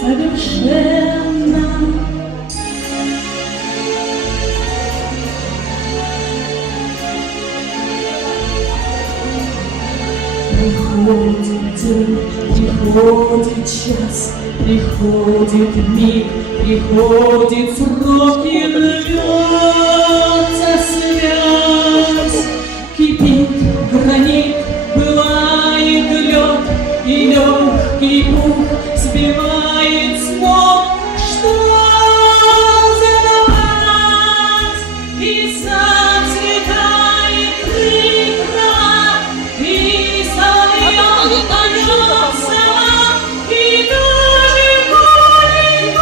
совершенно. Приходит день, приходит час, приходит миг, приходит срок, и рвется связь. Кипит гранит, пылает лед, и легкий пух сбивает с ног. Что задавать? И зацветает река, и соловьем поется, и даже маленький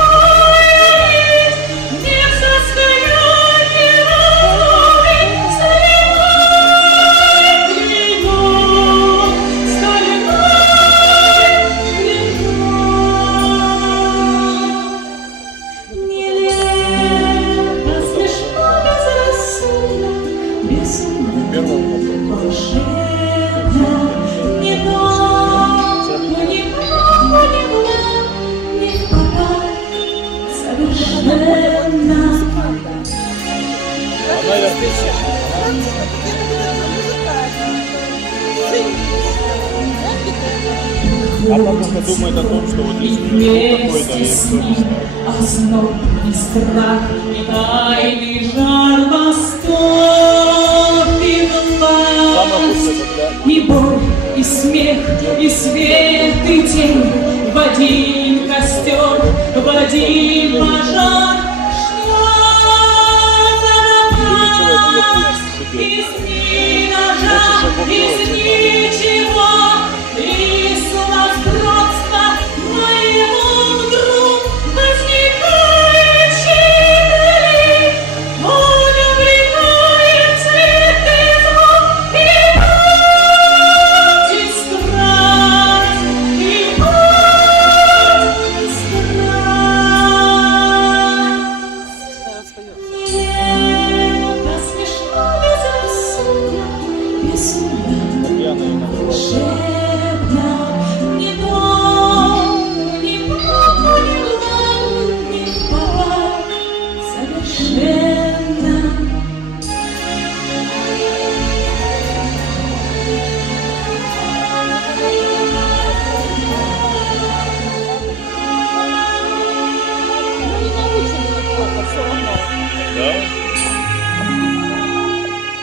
не в состоянии разловить стальной клинок, стальной клинок. Нелепо, смешно, безрассудно, безумно, волшебно, не то, не много, не влад, не в попад, совершенно. А бабушка думает о том, что вот И вместе с ним озноб и страх, и тайный жар, восторг и власть, и боль, и смех, и свет, и тень, в один костер, в один пожар. Что за нас? Из ни ножа, из ничего, из сумасбродства моего вдруг возникает щедрый. Он обретает цвет и звук, и мать, и страсть, и мать, и страсть. Нелепо, смешно, безрассудно, безумно, волшебно, не то, не много, не влад, не в попад, совершенно. Да?